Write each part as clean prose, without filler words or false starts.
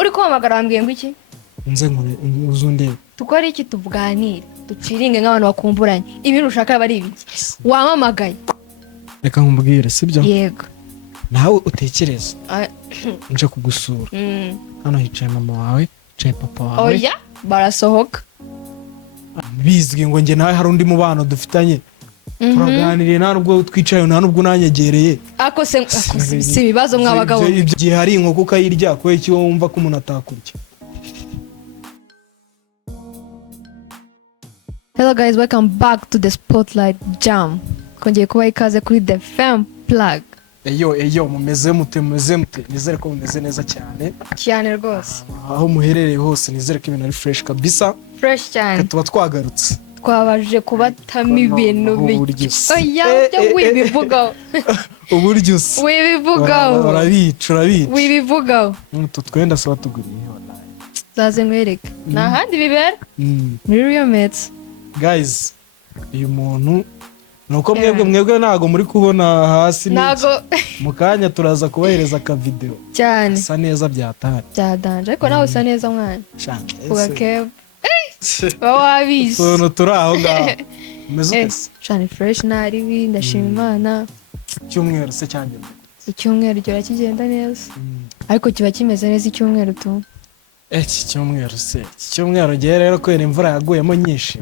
uri kuhamagara wambwiye ngo iki nze uzunde tukora iki tuvuganire duciringe nk'abantu bakumburanye ibintu ushaka bari ibiki wamamagaye reka nkubwire sibyo yego nawe utekereza nje kugusura hano hicaye mama wawe hicaye papa wawe oya barasohoka bizwi ngo nge nawe hari undi mubano dufitanye turaganiriye nta nubwo twicaye nta nubwo unanyegereye ako si ibibazo mwabagabo igihe hari inkoko ukayirya kubera iki wowe wumva ko umuntu atakurya. Hello guys, welcome back to the Spotlight Jam. Kongeye kuba ikaze kuri The Femme Plug. Eyo mumeze mute nizere ko mumeze neza cyane rwose aho muherereye hose nizere ko ibintu ari fresh kabisa fresh cyane tuba twagarutse twabaje kubatamo ibintu biki oya byo wibivugaho uburyo wibivugaho urabica wibivugaho utu twenda saba tuguriye wallahi zaze mwereke nta handi bibera muri Real Mates guys uyu muntu nuko mwebwe ntago muri kubona hasi ntago mu kanya turaza kubahereza aka video cyane sa neza byadanje ariko nawe usa neza mwana ugakeba wabizi sono turaho ngaho meze cyane fresh nari ndashima Imana cyumweru se cyanje icyumweru cyo kigenda neza ariko kiba kimeze neza icyumweru tu cyumweru gihe rero ko imvura yaguyemo nyinshi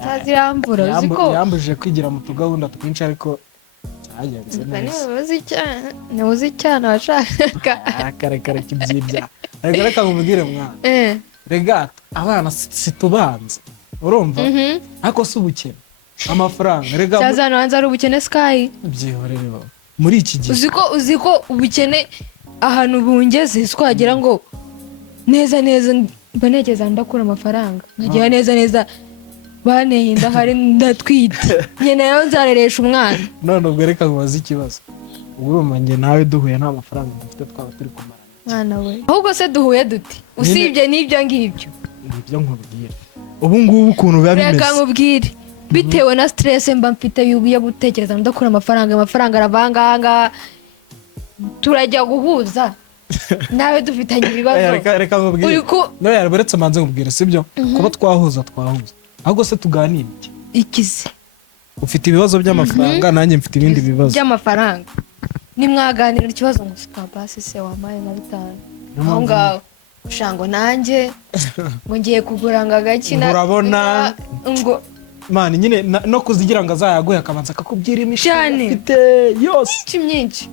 cyazirambura uziko yambujije kwigira mu tugahunda twinshi ariko cyagenze neza uzi cyane washaka kare kibyibya reka nkubwire mwana rega abana situbanze urumva ariko si ubukene amafaranga rega cyazana hanze ari ubukene Sky byihorere muri iki gihe uziko ubukene ahantu bungeze twagira ngo neza banegeza ndakura amafaranga nkagira neza baneye ndahari ndatwite nyene yo nzareresha umwana none ubwo reka nkubaza ikibazo urumva nge nawe duhuye nta mafaranga dufite twaba turi kumara mwana we ahubwo se duhuye dute usibye n'ibyo ngibyo nibyo nkubwira ubu ngubu ukuntu biba bimeze reka nkubwire bitewe na stress mba mfite yo gutekereza ndakura amafaranga aravanga turajya guhuza nawe dufitanye ibibazo reka nkubwire no yarberetse manze nkubwire sibyo kuba twahuza ahubwo se tuganire ikize ufite ibibazo by'amafaranga nanjye mfite ibindi bibazo by'amafaranga nimwaganira ikibazo ngo basi se wamaye na 5 aho ngaho ushango nanjye ngo ngiye kugura ngagakina urabona ngo mani nyine no kuzigira ngo azayaguye akabanza akakubwira imishani mfite yose myinshi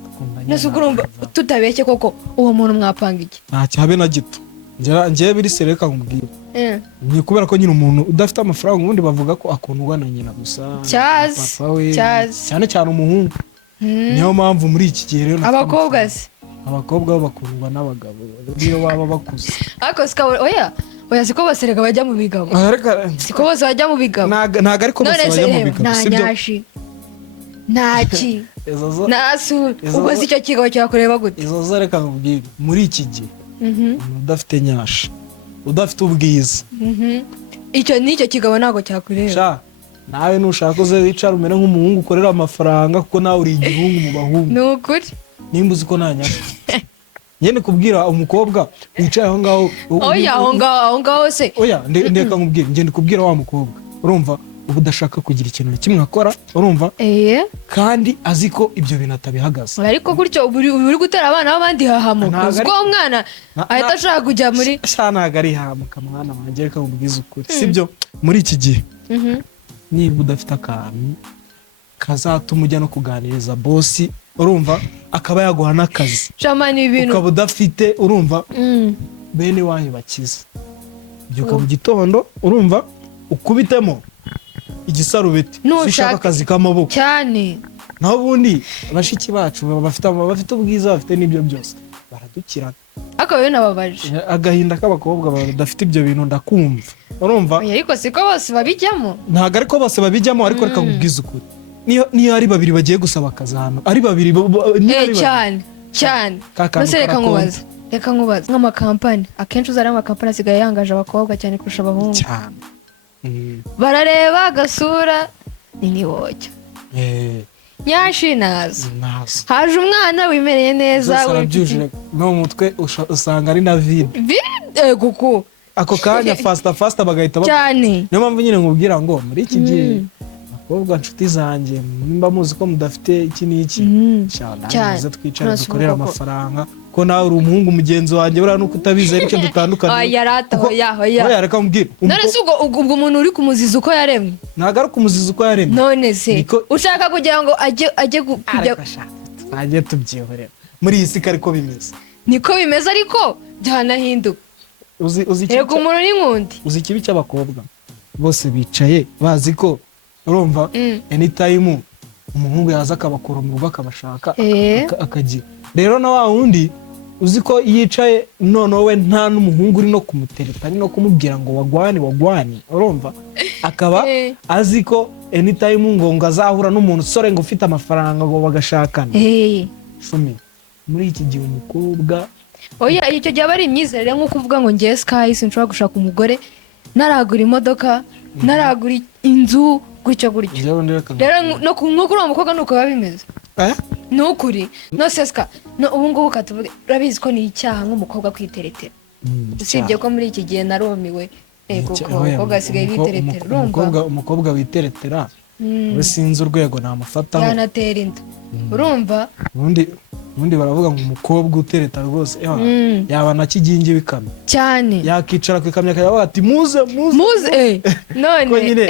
nasukurumva tutabeshye koko uwo muntu mwapanga iki ntacyo habe na gito ngiye biri sereka nkubwira ni kubera ko nyine umuntu udafite amafaranga ubundi bavuga ko akundwa na nyina gusa papa we cyane umuhungu niyo mpamvu muri iki gihe rero abakobwa bakundwa n'abagabo niyo baba bakuze ariko oya siko bose rega bajya mu bigabo siko bose bajya mu bigabo ntago ariko bose bajya mu bigabo sibyo ntaki nasu ubwo si cyo kigabo cyakureba gute izo reka nkubwire muri iki gihe udafite nyashi udafite ubwiza icyo kigabo ntago cyakureba nawe nushaka uze wicara umere nk'umuhungu ukorera amafaranga kuko nawe uri igihungu mu bahungu ni ukuri nimba uzi ko nta nyashi nyine kubwira umukobwa wicaye aho ngaho oya aho ngaho se oya ndeka nkubwire ngende kubwira wa mukobwa urumva ubu udashaka kugira ikintu kimwe akora urumva kandi azi ko ibyo bintu atabihagaze ariko gutyo uri gutera abana b'abandi hahamuka uziko umwana ahita ashaka kujya muri ntago ari hahamuka mwana wanjye reka nkubwize ukuri sibyo muri iki gihe niba udafite akantu kazatuma ujya no kuganiriza bosi urumva akaba yaguha n'akazi ukaba udafite urumva bene wanyu bakize byuka mu gitondo urumva ukubitemo igisarubeti ushaka akazi k'amaboko cyane naho ubundi bashiki bacu bafite ubwiza bafite n'ibyo byose baradukirana ariko biba nababaje agahinda k'abakobwa badafite ibyo bintu ndakumva urumva ariko siko bose babijyamo ntago ariko bose babijyamo ariko reka nkubwize ukuri niyo ari babiri bagiye gusaba akazi hano ari babiri cyane mbese reka nkubaza nk'amakampani akenshi uzari amakampani asigaye yangaje abakobwa cyane kurusha abahungu cyane barareba agasura ni wojya nyashi nazo nazo haje umwana wimereye neza zose arabyujuje no mu mutwe usanga ari na vide kuko ako kanya fasta bagahita cyane. niyo mpamvu nyine nkubwira ngo muri iki gihe abakobwa nshuti zanjye nimba muzi ko mudafite iki n'iki cyane twicare dukorera amafaranga ko nawe uri umuhungu mugenzi wanjye buriya nuko utabizi ariko dutandukanye reka mubwire none se ubwo umuntu uri kumuziza uko yaremwe ntabwo ari kumuziza uko yaremwe none se ushaka kugira ngo ajye kujya twagiye tubyihorera muri iyi si ariko bimeze niko bimeze ariko byanahinduka yego umuntu n'inkundi uzi ikibi cy'abakobwa bose bicaye bazi ko urumva anytime umuhungu yaza akabakura mu rugo akabashaka akagira rero na wa wundi uzi ko yicaye none we nta n'umuhungu uri no kumutereta ari no kumubwira ngo wagwane urumva akaba azi ko anytime ngo azahura n'umuntu sore ngo ufite amafaranga ngo bagashakana shumi muri iki gihe umukobwa oya icyo gihe aba ari imyizerere nk'uko uvuga ngo ngiye Sky sinshobora gushaka umugore naragura imodoka naragura inzu gutyo rero nk'uko uriya mukobwa nuko biba bimeze ni ukuri no seska ubu ngubu ukatuvuga urabizi ko ni icyaha nk'umukobwa kwiteretera usibye ko muri iki gihe narumiwe umukobwa asigaye biteretera urumva umukobwa witeretera we sinzi urwego namufataho yanatera inda urumva ubundi baravuga ngo umukobwa utereta rwose yaba na kigingi w'ikamyo cyane yakicara ku ikamyo akavuga ati muze none ko nyine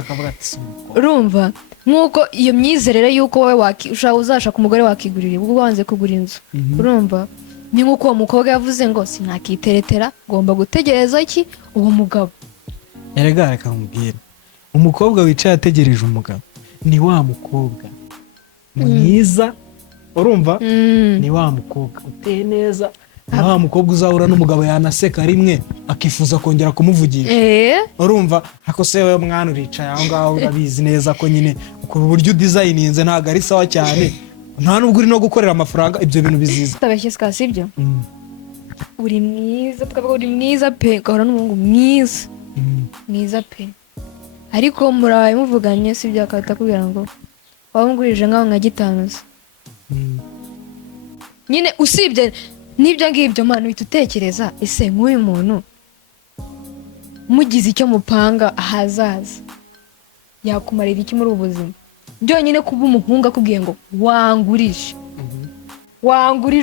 akavuga ati urumva nk'uko iyo myizerere y'uko wowe uzashaka umugore wakigurira ubwo wanze kugura inzu urumva ni nk'uko uwo mukobwa yavuze ngo sinakiteretera ngomba gutegereza iki uwo mugabo reka nkubwire umukobwa wicaye ategereje umugabo ni wa mukobwa mwiza urumva ni wa mukobwa uteye neza ni wa mukobwa uzahura n'umugabo yanaseka rimwe akifuza kongera kumuvugisha urumva ako se wowe mwana uricaye aho ngaho urabizi neza ko nyine uko uburyo udizayininze ntabwo ari sawa cyane nta nubwo uri no gukorera amafaranga ibyo bintu biziza utabeshye Sky sibyo uri mwiza tukavuga uri mwiza pe ugahura n'umuhungu mwiza pe ariko murabaye muvuganye sibyo akahita akubwira ngo wabungurije nk'aho nka 5 se nyine usibye n'ibyo ngibyo mpano uhita utekereza ese nk'uyu muntu mugize icyo mupanga ahazaza yakumarira iki muri ubu buzima byonyine kuba umuhungu akubwiye ngo wangurije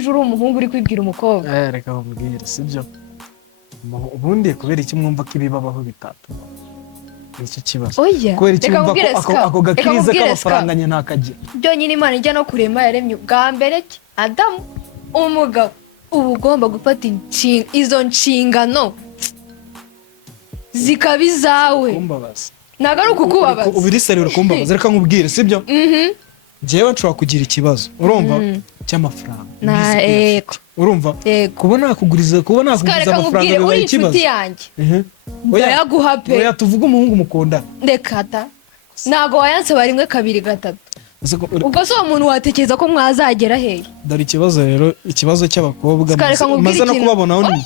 uri umuhungu uri kwibwira umukobwa reka bamubwire sibyo ubundi kubera iki mwumva ko ibibabaho bitatuma nicyo kibazo kubera iki mwumva ko ako gakirize k'amafaranga nye ntakagira byonyine Imana ijya no kurema yaremye bwa mbere Adamu umugabo uba ugomba gufata izo nshingano zikaba izawe ntabwo ari ukukubabaza ubirisarira kumbabaza reka nkubwire sibyo njyewe nshobora kugira ikibazo urumva cy'amafaranga urumva kuba nakuguriza amafaranga bibaye ikibazo ndayaguha pe oya tuvuge umuhungu mukundana reka ta ntabwo wayansaba 1 2 3 ubwo so umuntu watekereza ko mwazagera hehe dore ikibazo rero ikibazo cy'abakobwa maze no kubabonaho ni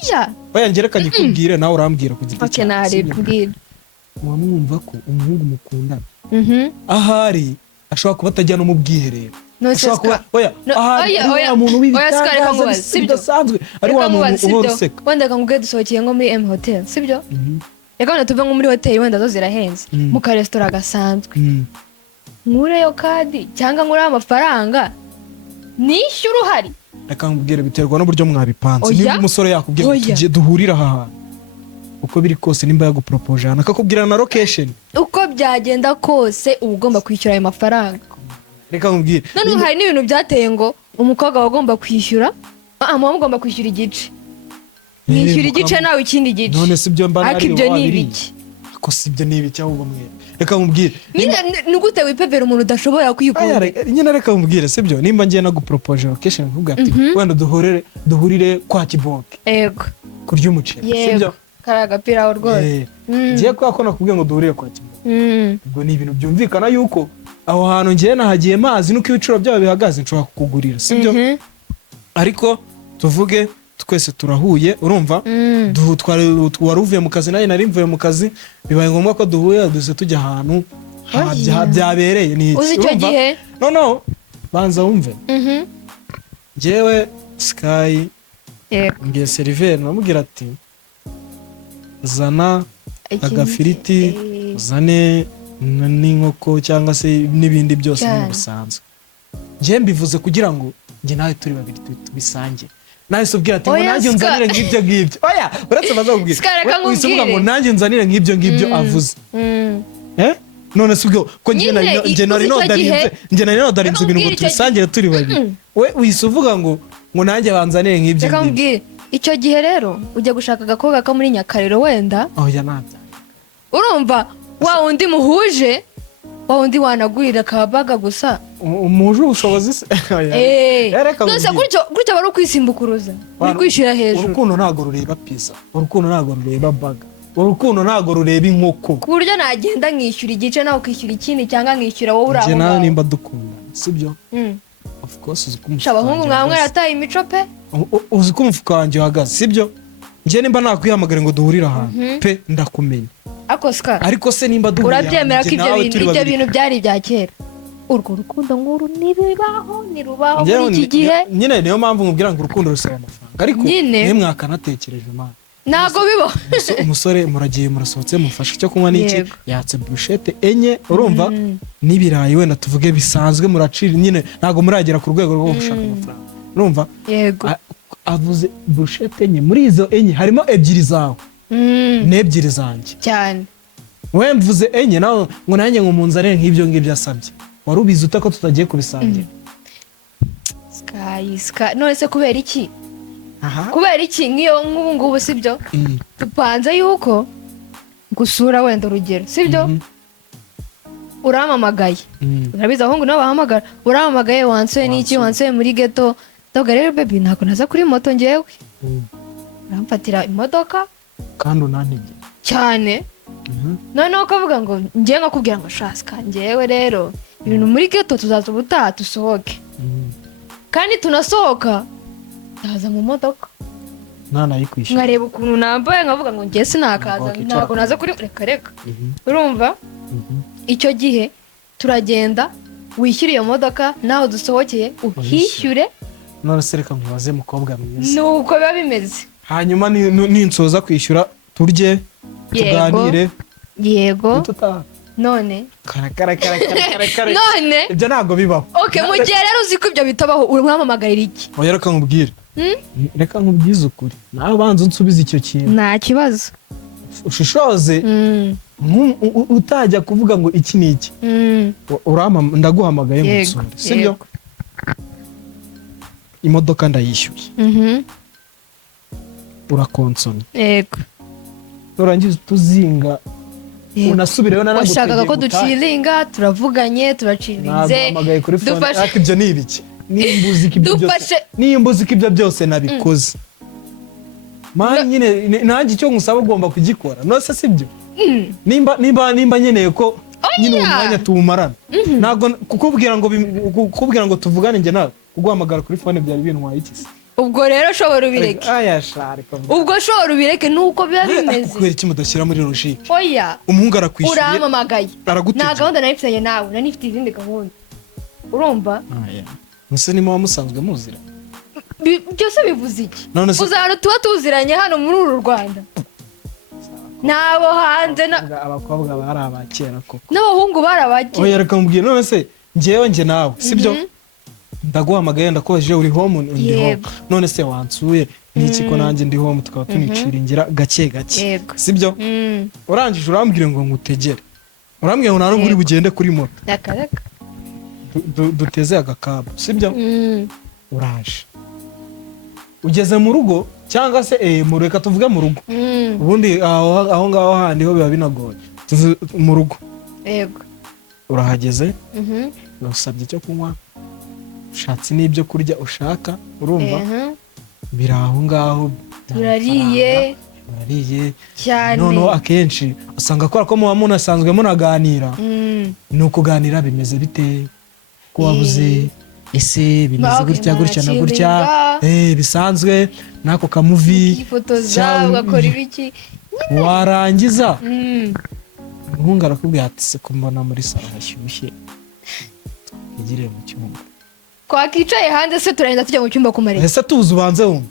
oya ngereka nyikubwire nawe urambwira ku giti cyawe mwumva ko umuhungu mukundana ahari ashobora kuba atajya no mu bwiherero oya umuntu w'ibitangaza bidasanzwe ari wa muntu uhora useka wenda nkubwiye dusohokeye nko muri M Hotel sibyo reka wenda tuve nko muri hoteli wenda zo zirahenze mu karesitora gasanzwe nkureyo kadi cyangwa nkureyo amafaranga nishyura uhari reka nkubwire biterwa n'uburyo mwabipanze niba umusore yakubwira tugiye duhurira aha hantu uko biri kose nimba yagupropose hano akakubwira na location uko byagenda kose uba ugomba kwishyura ayo mafaranga reka nkubwire none hari n'ibintu byateye ngo umukobwa wagomba kwishyura muba mugomba kwishyura igice mwishyura igice nawe ikindi gice none si byo mba nari ibyo ni ibiki ko si byo ni ibiki ahubwo mwe reka nkubwire ni gute wipebera umuntu udashobora kwikunda nyine reka nkubwire si byo nimba ngiye nagupropose location nkubwira ati wenda duhurire kwa Kiboke yego kurya umuceri si byo karagapira aho rwose ngiye ko nakubwiye ngo duhurire kwa Kiboke ubwo ni ibintu byumvikana yuko aho hantu ngiye nahagiye mazi nuko ibiciro byabo bihagaze nshobora kukugurira si byo ariko tuvuge twese turahuye urumva wari uvuye mu kazi nawe nari mvuye mu kazi bibaye ngombwa ko duhuye duze tujya ahantu byabereye ni uzi icyo gihe no banza wumve Mhm. njyewe Sky Yego. ngiye seriveri namubwira ati zana agafiriti uzane n'inkoko cyangwa se n'ibindi byose Cyane. bisanzwe njye mbivuze kugira ngo njye nawe turi babiri tubisange nawe se ubwira ati ngo Oya, nanjye Sky. unzanire nk'ibyo ngibyo oya uretse maze Sky, kubwira reka wese uvuga ngo nkubwire. nanjye unzanire nk'ibyo ngibyo avuze Mm. none se ubwo ko njye Nyine, nari uzi icyo nodarinze gihe- njye nari nodarinze ibintu ngo Reka nkubwire icyo tubisangire turi babiri we wise uvuga ngo nanjye banzanire nk'ibyo Reka ngibyo nkubwire icyo gihe rero ujya gushaka agakobwa ko muri Nyakariro wenda oya nabyo urumva wa wundi muhuje wa wundi wanagurira akabaga gusa umuje ubushobozi se Reka nose nkubwire. gutya bari ukwisimbukuruza uri kwishyira hejuru urukundo ntabwo rureba pizza urukundo ntabwo rureba baga urukundo ntabwo rureba inkoko ku buryo nagenda nkishyura igice nawe ukishyura ikindi cyangwa nkishyura wowe uri njye aho nawe ngaho nimba dukundana sibyo Mm. of course uzi ko Sha abahungu wanjye mwawe uhagaze. mwarataye imico pe uzi ko umufuka wanjye uhagaze sibyo njye nimba nakwihamagara ngo duhurire ahantu pe ndakumenya ako Sky ariko se nimba duhuriye urabyemera ko njye nawe turi ibyo babiri. bintu byari ibya kera urwo rukundo nk'uru ntirubaho Njyewe muri iki gihe nyine niyo mpamvu nkubwira ngo urukundo rusaba amafaranga ariko Nyine. niyo mwakanatekereje mana ntabwo bibaho umusore muragiye murasohotse mufashe icyo kunywa n'iki Yego. yatse burushete enye urumva Mm. n'ibirayi wenda tuvuge bisanzwe muracira nyine ntabwo muragera ku rwego rwo gushaka amafaranga urumva yego avuze burushete enye muri izo enye harimo ebyiri zawe Mm. n'ebyiri zanjye cyane we mvuze enye nawe ngo nanjye ngo munzanire nk'ibyo ngibyo asabye wari ubizi ute ko tutagiye kubisangira Sky none se kubera iki kubera iki nk'iyo nk'ubu ngubu sibyo dupanze yuko gusura wenda urugero sibyo uramamagaye urabizi abahungu nabo bahamagara uramamagaye wansuye n'iki wansuye muri geto ntabwo rero baby ntabwo naza kuri moto ngewe uramfatira imodoka kandi unantegeye cyane noneho ukavuga ngo ngewe nkakubwira ngo shasika ngewe rero ibintu muri geto tuzaza ubutaha dusohoke kandi tunasohoka ndaza mu modoka ntanayikwishyura nkareba ukuntu nambaye nkavuga ngo ngewe sinakaza ntabwo naza kuri reka urumva icyo gihe turagenda wishyure iyo modoka nawe dusohokeye uhishyure none se reka nkubaze mukobwa mwiza ni uko biba bimeze hanyuma ninsoza kwishyura turye tuganire yego tutaha none karakara none ibyo ntabwo bibaho okay mu gihe rero uzi ko ibyo bitabaho uramamagarira iki oya reka nkubwire reka nkubwize ukuri nawe ubanza unsubize icyo kintu nta kibazo ushishoze utajya kuvuga ngo iki ni iki ndaguhamagaye mu nsuri sibyo imodoka ndayishyuye urakonsomye yego nurangiza tuzinga unasubireyo washakaga ko duciringa turavuganye turacirinze naguhamagaye kuri fone ariko ibyo ni ibiki nimba uzi ko ibyo byose nabikoze mani nyine nanjye icyo ngusaba ugomba kugikora nose sibyo nimba nkeneye ko nyine uwo mwanya tuwumarana ntabwo kukubwira ngo tuvugane njye nawe kuguhamagara kuri fone byari bintwaye iki se ubwo rero shobora ubireke ubwo shobora ubireke nuko biba bimeze kubera iki mudashyira muri logike oya umuhungu arakwishyuye uramamagaye aragutegeka nta gahunda nari mfitanye nawe nari nifite izindi gahunda urumva ese niba wamusanzwe muzira byose bivuze iki uzahora tuba tuziranye hano muri uru Rwanda n'abo hanze abakobwa bari abakera koko n'abahungu bari abakera oya reka mubwire none se njye nawe sibyo ndaguhamagaye ndakubajije uri home ndi home none se wansuye n'iki ko nanjye ndi home tukaba tuniciringira gake gake sibyo urangije urambwire ngo ngutegere urambwire ngo ntabwo uri bugende kuri moto duteze agakabu sibyo uraje ugeze mu rugo cyangwa se reka tuvuge mu rugo ubundi aho ngaho handi ho biba binagoye mu rugo urahageze urasabye icyo kunywa ushatse n'ibyo kurya ushaka urumva biri aho ngaho turariye cyane noneho akenshi usanga kubera ko muba munasanzwe munaganira ni ukuganira bimeze bite ko wabuze ese bimeze gutya gutya na gutya bisanzwe n'ako kamuvi ugakora ibiki warangiza umuhungu arakubwira ati se ko mbona muri salo hashyushye twakigiriye mu cyumba. Twakicaye hanze se turagenda tujya mu cyumba kumara. Ese tuzi ubanze wumva.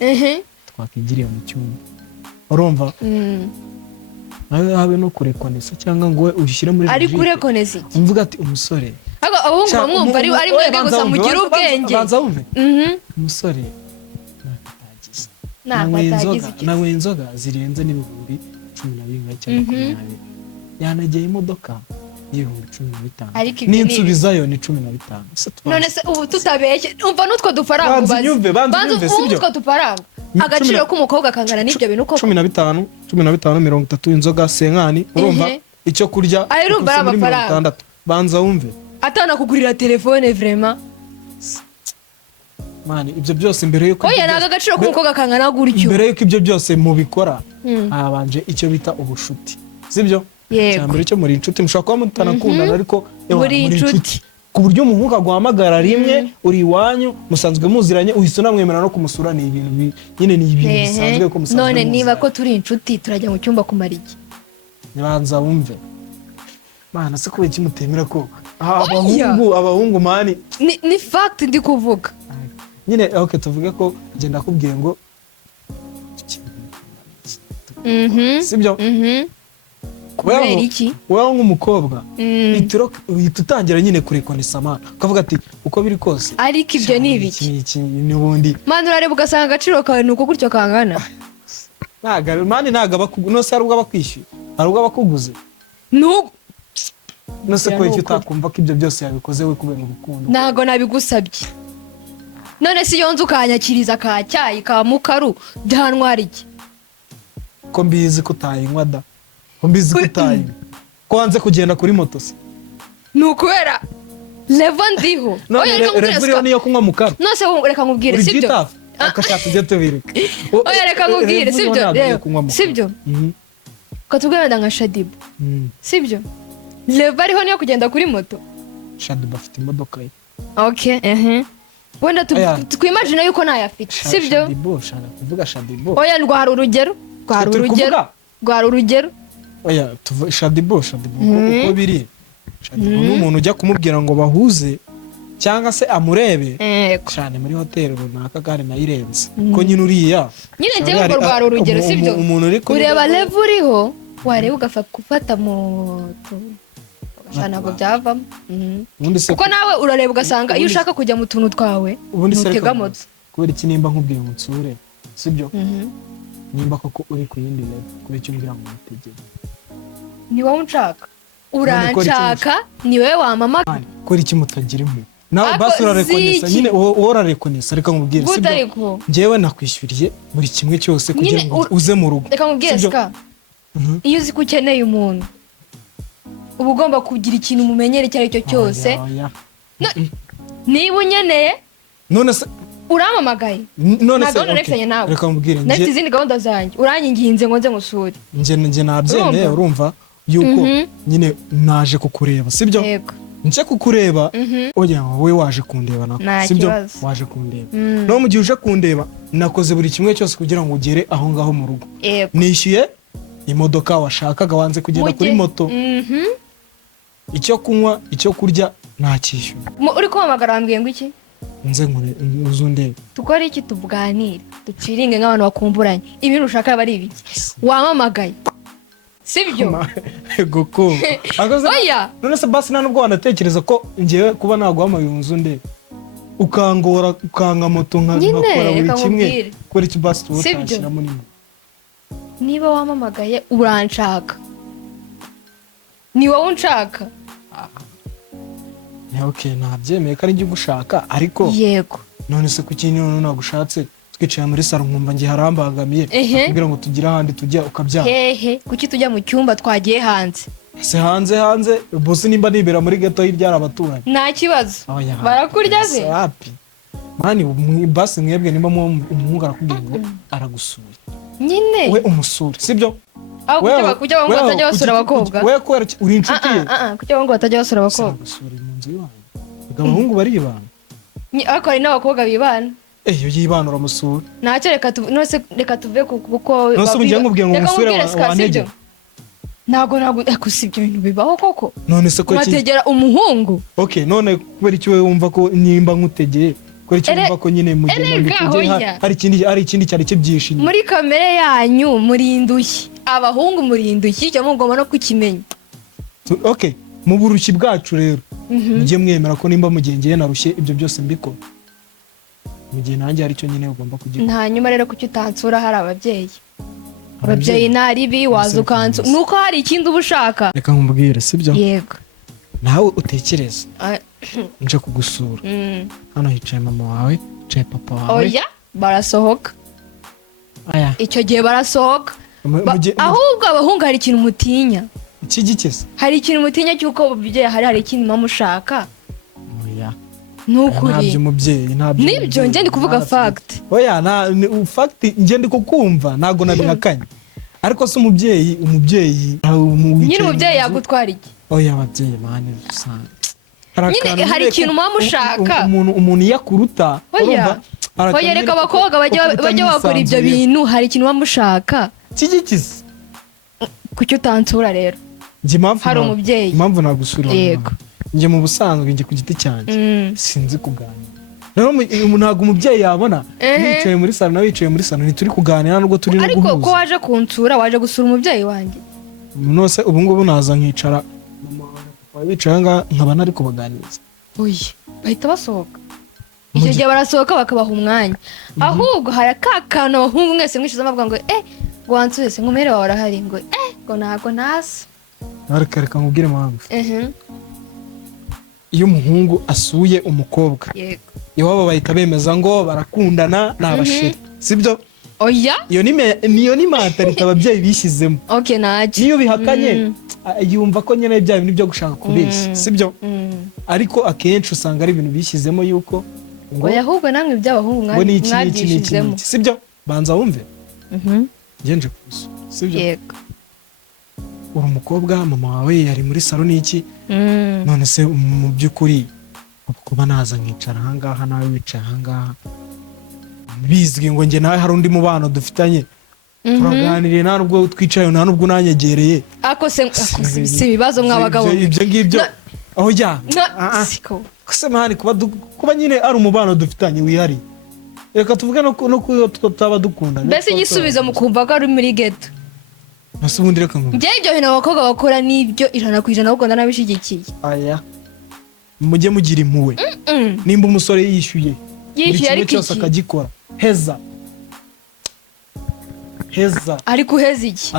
Twakigiriye mu cyumba. Urumva? Habe no kurekonesa cyangwa ngo ushyire muri ari kurekonesa iki? Umvuga ati umusore. Ago abahungu bamwumva ari mwebwe gusa mugira ubwenge. Banza wumve. Umusore nawe inzoga zirenze n'ibihumbi 12 cyangwa 20. Yanageye imodoka y'ibihumbi 15. N'insubizayo ni 15. None se ubu tutabeshye umva nutwo dufaranga ubaze. Banza sibyo? Utwo dufaranga. Agaciro k'umukobwa kangana n'ibyo bintu uko 15 30 inzoga senkani urumva icyo kurya ari rumba amafaranga. Banza wumve. Atana kugurira telefone vraiment. Mani ibyo byose mbere yuko oya naga agaciro k'umukobwa kangana gutyo. Mbere yuko ibyo byose mubikora abanje icyo bita ubushuti. Sibyo? Cyambere cyo muri inshuti mushaka kuba mutanakundana ariko muri inshuti. Ku buryo umuhungu aguhamagara rimwe uri iwanyu musanzwe muziranye uhise unamwemera no kumusura ni ibintu nyine ni ibintu bisanzwe ko musanzwe. None niba ko turi inshuti turajya mu cyumba kumara iki? Nibanza wumve. Mana se kubera kimutemera ko abahungu mani ni fact ndi kuvuga. Nyine okay tuvuge ko genda kubwiye ngo sibyo? Kubera iki? Wewe nk'umukobwa itutangira nyine kurekonesa amana ukavuga ati uko biri kose ariko ibyo ni ibiki n'ubundi mani urareba ugasanga agaciro kawe nuko gutyo kangana. Mani ntago nose hari ubwo abakwishyuye hari ubwo abakuguze nose ko icyo utakumva ko ibyo byose yabikoze we kubera urukundo. Ntago nabigusabye. None si yonze ukanyakiriza ka cyayi ka mukaru byantwara iki? Ko mbizi ko utayinywa da. Ko mbizi ko utayinywa. Ko wanze kugenda kuri moto se. Nukubera level ndiho. Oya reka niyo kunywa mukaru. Nose reka nkubwire sibyo? Akashaka ujye tubireka. Oya reka nkubwire sibyo? Sibyo? Katubwira nka Shadibu. Sibyo? Level ariho niyo kugenda kuri moto. Shadibu afite imodoka ye. Okay, wenda twimagine yuko nayafite sibyo? Shadibu shaka kuvuga Shadibu. Oya ndwara urugero. Gwara urugero. Oya tuvuga Shadibu uko biri. Shadibu n'umuntu ujya kumubwira ngo bahuze cyangwa se amurebe cyane muri hotel runaka kandi nayirenze ko nyine uriya nyine ngiye ngo rwara urugero sibyo? Ureba level uriho wareba ugafata moto ntabwo byavamo. Kuko nawe urareba ugasanga iyo ushaka kujya mu tuntu twawe ntutega moto. Kubera iki nimba nkubwiye ngo nsure sibyo? Nimba koko uri ku yindi level kubera icyo mbwira ngo mutegere ni wowe unshaka uranshaka ni wewe wamamaka kubera iki mutagira imwe nawe basi urarekonesa nyine wowe urarekonesa reka nkubwire sibyo? Njyewe nakwishyuriye buri kimwe cyose kugira ngo uze mu rugo. Reka nkubwire ska iyo uzi ko ukeneye umuntu uba ugomba kugira ikintu umumenyera icyo ari cyo cyose. Niba unyeneye none se uramamagaye none se reka nkubwire ndafite izindi gahunda zanjye uranyinginze ngo nze musure nje nabyemeye urumva yuko nyine naje kukureba sibyo? Nje kukureba oya wowe waje kundeba nako sibyo? Waje kundeba no mu gihe uje kundeba nakoze buri kimwe cyose kugira ngo ugere aho ngaho mu rugo. Nishyuye imodoka washakaga wanze kugenda kuri moto. Icyo kunywa icyo kurya ntakishyura. Uri kuhamagara wambwiye ngo iki? Nze uzundebe tukore iki tuvuganire duciringe nk'abantu bakumburanye ibintu ushaka bari ibiki wamamagaye sibyo? Goko oya none se basi nubwo wanatekereza ko ngiye kuba naguhamagaye uzundebe ukangora ukanga moto nkakora buri kimwe kuri iki basi tutashyira muri mo. Niba wamamagaye uranshaka ni wowe unshaka. Okay nabyemeye ko ari njye gushaka ariko yego none se kuki none nagushatse twicaye muri salon nkumva ngiye harambagamiye kugira ngo tugire ahandi tujya ukabyara. Kuki tujya mu cyumba twagiye hanze se hanze bose nimba nibera muri ghetto hiryara abaturanyi nta kibazo barakurya se happy mani basi mwebwe nimba umuhungu arakubwira ngo aragusura nyine we umusura sibyo? Aho kujya bango batajya basura abakobwa we ko uri inshuti ye kujya bango batajya basura abakobwa abahungu baribana ariko hari n'abakobwa bibana. Iyo yibana uramusura ntacyo reka nose reka tuve kuko nose ubugiye nkubwiye ngo umusure wanege ntago si ibyo bintu bibaho koko none se ko umategera umuhungu. Okay, none kubera iki wowe wumva ko nimba nkutegeye kubera iki wumva ko nyine mugenda hari ikindi cyari kibyishimo muri kamere yanyu muri indushyi, abahungu muri indushyi, cyo mugomba no kukimenya. Okay, mu burushyi bwacu rero mujye mwemera ko nimba mugengeye narushye ibyo byose mbikora mu gihe nanjye hari icyo nyine ugomba kugira. Hanyuma rero kuki utansura hari ababyeyi naribi waza ukansura nuko hari ikindi uba ushaka. Reka nkubwire sibyo, yego nawe utekereza nje kugusura hano hicaye mama wawe hicaye papa wawe. Oya barasohoka aya icyo gihe barasohoka ahubwo abahungu hari ikintu mutinya. Iki gikese hari ikintu mutinya cy'uko babyeyi hari ikintu mamushaka. Oya nukuri ntabyo umubyeyi ntabyo nibyo njye ndi kuvuga fact. Oya fact njye ndi kukumva ntago nabihakanye ariko se umubyeyi nyine umubyeyi yagutwara iki? Oya ababyeyi mane usanga nyine hari ikintu mamushaka umuntu yakuruta. Oya reka abakobwa bajya bakora ibyo bintu hari ikintu mamushaka kigikize. Kuki utansura rero hari umubyeyi impamvu nagusura. Yego njye mu busanzwe njye ku giti cyanjye sinzi kuganira rero ntabwo umubyeyi yabona yicaye muri salo nawe yicaye muri salo ntituri kuganira nubwo turi no guhuza. Ariko ko waje kunsura waje gusura umubyeyi wanjye nose ubu ngubu naza nkicara bicaye nga nkaba nari kubaganiriza. Oya bahita basohoka icyo gihe barasohoka bakabaha umwanya ahubwo hari akakana abahungu mwese mwishize amavuga ngo ngo wansuye se nkumere wawe arahari ngo ngo ntabwo nasa. Reka nkubwire impamvu. Iyo umuhungu asuye umukobwa iwabo bahita bemeza ngo barakundana ni abasheri sibyo? Oya niyo ni mentalite ababyeyi bishyizemo. Okay ntacyo niyo bihakanye yumva ko nyine bya bintu byo gushaka kubeshya sibyo? Ariko akenshi usanga ari ibintu bishyizemo yuko ngo ahubwo namwe by'abahungu mwabyishizemo sibyo? Banza wumve ngenje kuso sibyo? Yego uri umukobwa mama wawe yari muri salo n'iki none se mu by'ukuri kuba naza nkicara ahangaha nawe wicaye ahangaha bizwi ngo njye nawe hari undi mubano dufitanye turaganiriye nta nubwo twicaye nta nubwo unanyegereye. Ako se si ibibazo mwabagabo ibyo ngibyo aho jya kose mani kuba nyine ari umubano dufitanye wihariye. Reka tuvuge no tutaba dukunda mbese igisubizo mukumva ko ari muri ghetto. Nase ubundi reka ngo njye ibyo bintu abakobwa bakora n'ibyo 100% ahubwo ndanabishigikiye. Aya mujye mugira impuhwe nimba umusore yishyuye ariko cyose akagikora heza ariko uheza iki?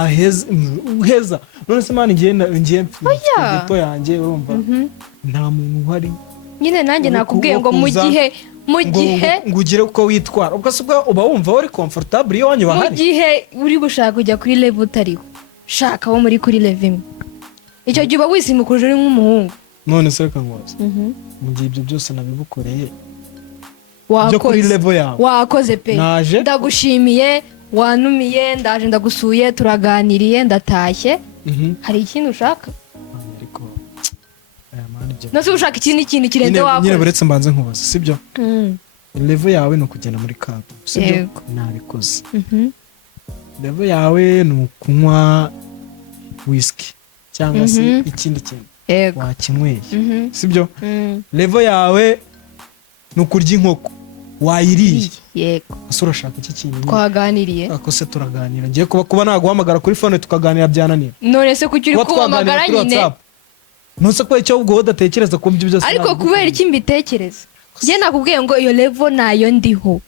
Uheza none se mani ngiye gito yanjye urumva nta muntu uhari nyine nanjye nakubwiye ngo mu gihe ngugire uko witwara ubwo se uba wumva uri comfortable iyo wanyu bahari. Mu gihe uri gushaka kujya kuri level utariho shaka wo muri kuri level imwe icyo gihe uba wisimukuje uri nk'umuhungu. None se reka ngwaze mu gihe ibyo byose nabibukoreye byo kuri level yawe wakoze pe ndagushimiye wanumiye ndaje ndagusuye turaganiriye ndatashye hari ikintu ushaka ariko nose ushaka ikindi kintu kirenze wakoze nyine buretse mbanze nkubaza sibyo? Level yawe no kugenda muri club sibyo? Nabikoze level yawe ni ukunywa whisky cyangwa se ikindi kintu wakinyweye sibyo? Level yawe ni ukurya inkoko wayiriye. Yego ase urashaka iki kintu twaganiriye ako se turaganira ngiye kuba naguhamagara kuri phone tukaganira byananiye. None se kuki uri kuhamagara nyine nose ko icyo ubwo udatekereza ko ibyo byose ariko kubera iki mbitekereza njye nakubwiye ngo iyo level nayo ndiho.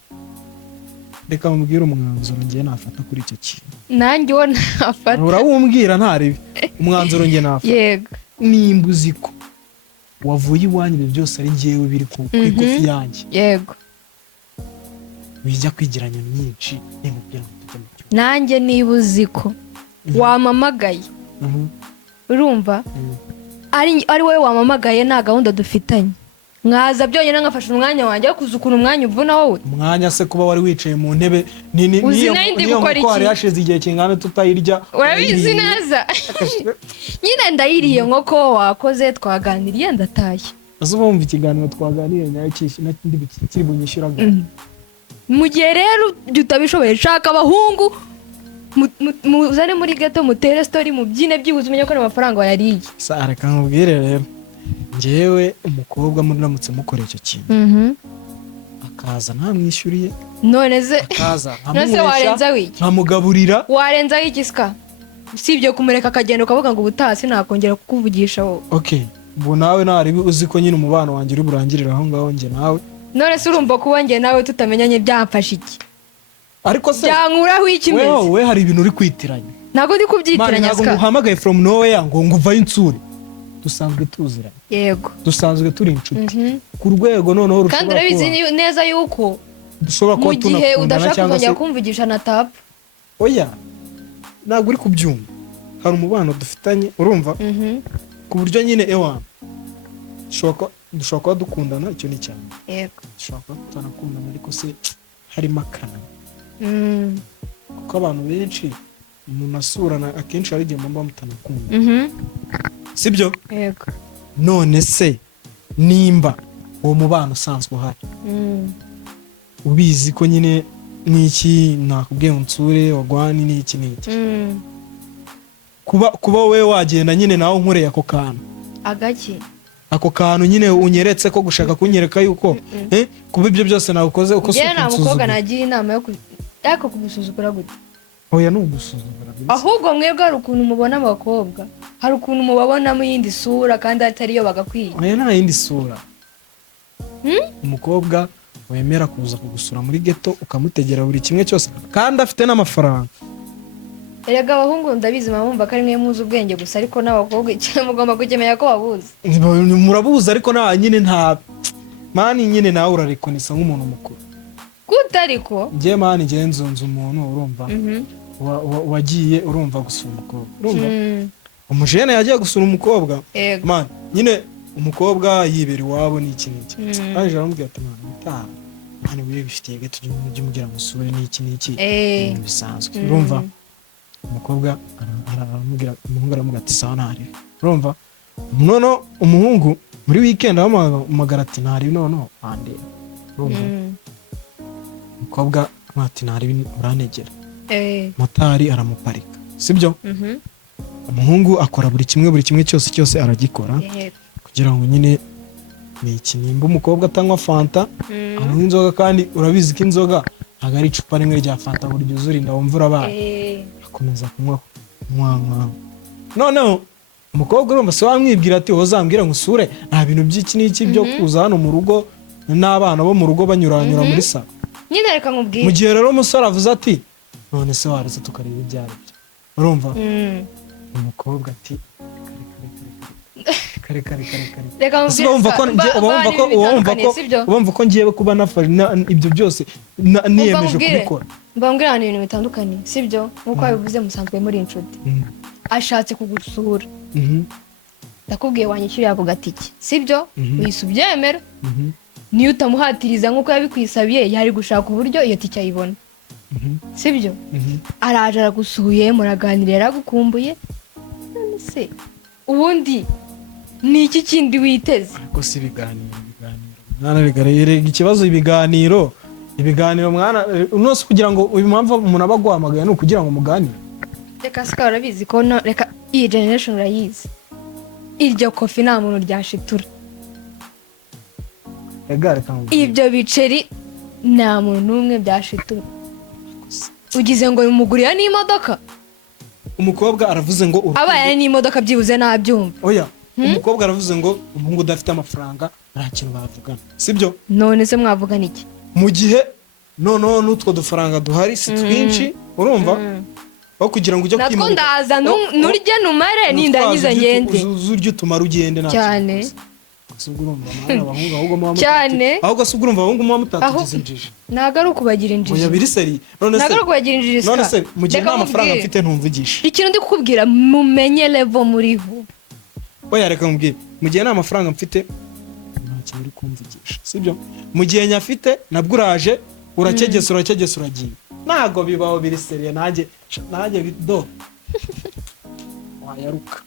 Reka mubwire umwanzuro ngiye nafata kuri icyo kintu nanjye wo nafata urawumbwira ntaribi umwanzuro ngiye nafata. Yego nimba uziko wavuye iwanyu ibyo byose ari ngewe biri ku ikofi yanjye. Yego bijya kwigiranya myinshi nimubwira ngo tujye mu cyumba nanjye niba uziko wamamagaye urumva ari wowe wamamagaye nta gahunda dufitanye mwaza byonyine nkafasha umwanya wanjye wo kuza ukuntu umwanya uvuna wowe umwanya se kuba wari wicaye mu ntebe niyo ko hari hashize igihe kingana tutayirya urabizi neza nyine ndayiriye nk'uko wakoze twaganiriye ndatashye. ese bumva ikiganiro twaganiriye nayo kiri bunyishyura mu gihe rero utabishoboye shaka abahungu muzane muri gato mutere story mubyine byibuze umenye ko n'amafaranga wayariye. sa reka nkubwire rero njyewe umukobwa muramutse mukora icyo kintu akaza ntamwishyuriye none se akaza nose warenza wiki nkamugaburira warenza wiki ska usibye kumureka akagenda ukavuga ngo ubutaha sinakongera kukuvugisha wowe. okay ubu nawe naribi uzi ko nyine umubano wanjye uri burangirira aho ngaho njye nawe none se urumva kuba njye nawe tutamenyanye byamfasha iki ariko se byankuraho iki meze we hari ibintu uri kwitiranya ntabwo ndi kubyitiranya ntabwo ska nguhamagaye from nowhere ngo nguvayo insure dusanzwe tuziranye yego dusanzwe turi inshuti ku rwego noneho kandi urabizi neza yuko dushobora kuba mu gihe tunakundana udashaka cyangwa kongera se kumvugisha na tap oya ntabwo uri kubyumva hari umubano dufitanye urumva ku buryo nyine ewa dushobora kuba dukundana icyo ni cyane yego dushobora kuba tutanakundana ariko se harimo akana kuko abantu benshi umuntu asurana akenshi hari igihe mba mutanakunda sibyo yego none se nimba uwo mubano usanzwe uhari ubizi ko nyine n'iki nakubwiye unsure wagwani n'iki n'iki kuba wowe wagenda nyine nawe nkoreye ako kantu ako kantu nyine unyeretse ko gushaka kunyereka yuko kuba ibyo byose nagukoze uko si ukusuzugura mukobwa nagira inama yo kugusuzugura gute oya ni ugusuzugura ahubwo mwebwe hari ukuntu mubona abakobwa hari ukuntu mubabonamo iyindi sura kandi atariyo bagakwiye oya nta yindi sura umukobwa wemera kuza kugusura muri ghetto ukamutegera buri kimwe cyose kandi afite n'amafaranga erega abahungu ndabizi mumva ko ari mwe muzi ubwenge gusa ariko n'abakobwa icyo mugomba kukemenya ko babuzi murabuzi ariko nta nyine nta mani nyine nawe urarikonisa nk'umuntu mukuru gute ariko njye mani njye nzunze umuntu urumva wagiye urumva gusura umukobwa urumva umujene yagiye gusura umukobwa mani nyine umukobwa yibera iwabo n'iki n'iki aje aramubwira ati mwana utaha mani wiye bifitiye gato ujye umugira musure n'iki n'iki ibintu bisanzwe urumva umukobwa aramubwira umuhungu aramubwira ati sawa ntari urumva noneho umuhungu muri weekend amagara ati ntari noneho ande urumva umukobwa ati ntari uranegera motari aramuparika sibyo umuhungu akora buri kimwe cyose aragikora kugira ngo nyine ni iki nimba umukobwa atanywa fanta anywa inzoga kandi urabizi ko inzoga ntabwo ari icupa rimwe rya fanta buri gihe uzurinda wumva urabaye akomeza kunywa noneho umukobwa urumva se wamwibwira ati wowe uzambwira ngo usure nta bintu by'iki n'iki byo kuza hano mu rugo n'abana bo mu rugo banyuranyura muri salo nyine reka nkubwire mu gihe rero umusore avuze ati none se waretse tukareba ibyo ari byo urumva umukobwa ati kare reka ubumva ko ngiye kuba nafashe ibyo byose niyemeje kubikora mbambwira abantu ibintu bitandukanye sibyo nkuko wabivuze musanzwe muri inshuti ashatse kugusura ndakubwiye wanyishyurira ako gatike sibyo wihise ubyemera niyo utamuhatiriza nkuko yabikwisabiye yari gushaka uburyo iyo tike ayibona sibyo araje aragusuye muraganira yaragukumbuye none se ubundi ni iki kindi witeze ariko si ibiganiro ikibazo ibiganiro mwana unose kugira ngo uyu mpamvu umuntu aba aguhamagaye ni ukugira ngo muganire reka sika urabizi ko reka iyi generation urayizi iryo kofi nta muntu ryashitura ibyo biceri nta muntu n'umwe byashitura ugize ngo bimugurira n'imodoka umukobwa aravuze ngo abaye n'imodoka byibuze nabyumva oya umukobwa aravuze ngo umuhungu udafite amafaranga nta kintu bavugana sibyo none se mwavugana iki mu gihe noneho n'utwo dufaranga duhari si twinshi urumva aho kugira ngo ujye kwimurika natwo ndaza nurye numare nindangiza ngende uzurye utumara ugende nta cyane cyane ahubwo se urumva abahungu muba mutatugize injiji ntabwo ari ukubagira injiji oya biri seri ntabwo ari ukubagira injiji none se mu gihe nta mafaranga mfite ntumvugisha ikintu ndi kukubwira mumenye level muriho oya reka nkubwire mu gihe nta mafaranga mfite nta kintu uri kumvugisha sibyo mu gihe nyafite nabwo uraje urakegesa uragiye ntabwo bibaho biri seriye nanjye do wayaruka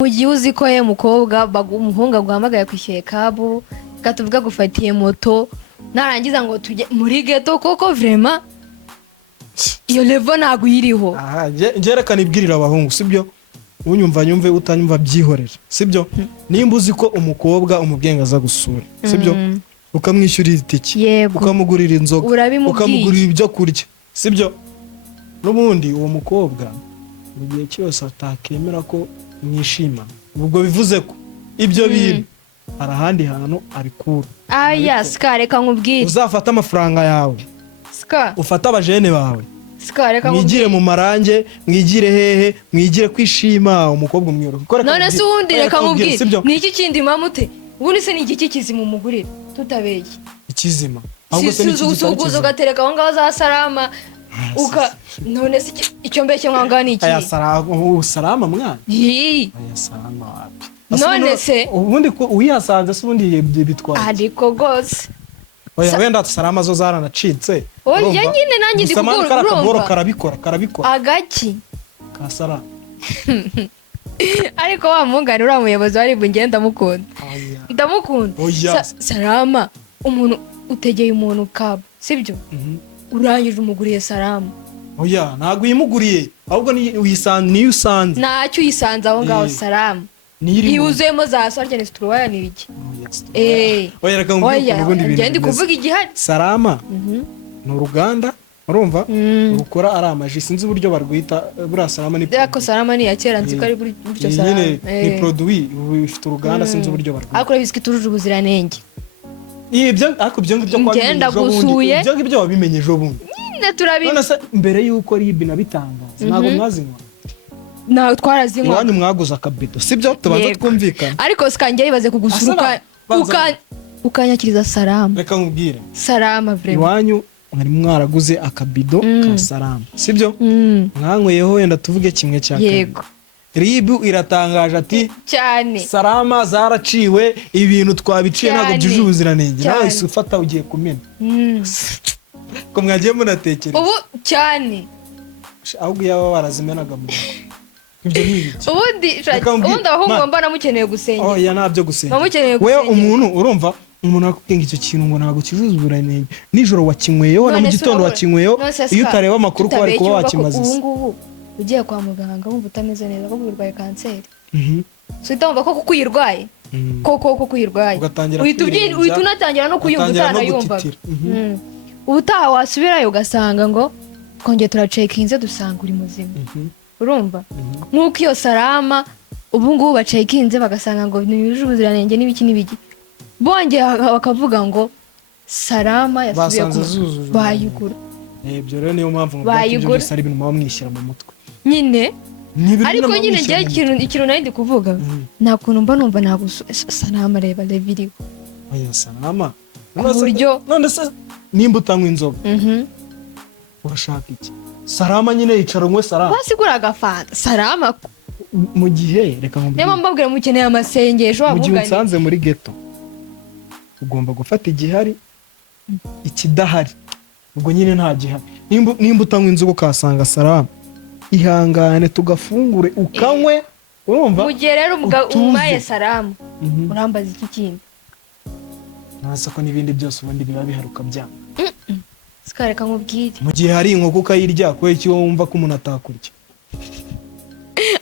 mu gihe uzi ko ye mukobwa umuhungu aguhamagaye kwishyuye kabu katuvuga gufatiye moto narangiza ngo tujye muri ghetto koko vraiment iyo level ntabwo iriho. aha njye reka nibwirira abahungu sibyo, unyumva nyumve utanyumva byihorera sibyo. Nimba uzi ko umukobwa umubyenga aza gusura sibyo, ukamwishyurira itike, Yego. ukamugurira inzoga, Urabimubwiye. ukamugurira ibyo kurya sibyo, n'ubundi uwo mukobwa mu gihe cyose atakemera ko mwishima, ubwo bivuze ko ibyo bintu hari ahandi hantu abikura. Aya Ska reka nkubwire. Uzafata amafaranga yawe, Ska ufata abajene bawe, reka mwigire nkubwire. mu marange, mwigire hehe, mwigire kwishima, umukobwa umwiyoroka. None se ubundi reka nkubwire, ni iki kindi mamute? Ubundi se ni iki kizima umugurira tutabeshye? Ikizima Suzuguza ugatereka aho ngaho za Salama none se icyo mbeshye mwanga ni iki? aya Salama mwana, aya Salama wapi? None se ubundi ko uyihasanze se ubundi bitwara ariko gose oya wenda Salama zo zaranacitse. Oya nyine nanjye ndi kugura urumva karabikora agaki ka Salama. Ariko wa mungana uriya muyobozi wari bungenda ndamukunda. Oya. Salama umuntu utegeye umuntu kabo sibyo, urangije umuguriye Salama. Oya ntago uyimuguriye, ahubwo niyo usanze Ntacyo uyisanze aho ngaho Salama yuzuyemo za sorge ni struwaya ni iki? Oya reka ngubwire ubundi bintu. Ngende kuvuga igihari. Salama ni uruganda urumva rukora ari amaji, sinzi uburyo barwita buriya Salama ni Yako Salama ni ya kera nzi ko ari buryo Salama. Ni produit bifite uruganda sinzi uburyo barwita. Ariko biski turuje ubuziranenge. Ibyo ariko byo ngibyo kwa ngenda gusuye. Ibyo ngibyo wabimenye ejo bundi. Nyine turabi. None se mbere yuko ribi nabitangaza ntago mwazinywa. Na twarazinywa. Iwanyu mwaguze akabido sibyo tubanza twumvikana. Ariko sikanje yibaze kugusuruka ukanyakiriza Salama. Reka nkubwire. Salama vraiment. Iwanyu mwari mwaraguze akabido ka Salama sibyo, mwankweyeho wenda tuvuge kimwe cya kabiri. Yego. Ribu iratangaje ati cyane Salama zaraciwe, ibintu twabiciye ntago byuje ubuziranenge, nawe ufata ugiye kumena. Ko mwagiye munatekereza ubu cyane ahubwo yaba barazimenaga mu ibyo n'ibiki. ubundi abahungu mbana mukeneye gusengera. Oya ntabyo gusengera. Bamukeneye wewe gusengera. umuntu urumva umuntu akubwira icyo kintu ngo ntago cyuje ubuziranenge, nijoro wakinyweyeho na mu gitondo wakinyweyeho, iyo utareba amakuru ko bari kuba wakimaze. Ubu ngubu ugiye kwa muganga wumva utameze neza ko urwaye kanseri, so itamva ko kuyirwaye koko kuyirwaye uhita unatangira no kuyumva utanayumva. Ubutaha wasubirayo ugasanga ngo twongeye turacekinze dusanga uri muzima. Urumva nk'uko iyo Salama ubu ngubu bacekinze bagasanga ngo ntibijuje ubuziranenge n'ibiki bongeye bakavuga ngo Salama yasubiye bayigura. Ibyo rero niyo mpamvu ngo ibyo byose ari ibintu mwamwishyira mu mutwe nyine. Ariko nyine njye ikintu nari ndi kuvuga nta kuntu mba numva ntabwo Salama reba reviriho. Oya Salama uburyo none se nimba utanywa inzoga urashaka iki? Salama nyine yicara unywe Salama basigura agafanta Salama mu gihe reka nkubwire. Niba mbabwira mukeneye amasengesho wavuganye. Mu gihe unsanze muri ghetto ugomba gufata igihari ikidahari, ubwo nyine nta gihari. Nimba utanywa inzoga ukasanga Salama, ihangane tugafungure ukanywe urumva. Mu gihe rero umaye Salama urambaza iki kindi? Nasa ko n'ibindi byose ubundi biba biharuka byanga. Sikareka nkubwire. Mu gihe hari inkoko ukayirya kubera iki wumva ko umuntu atakurya?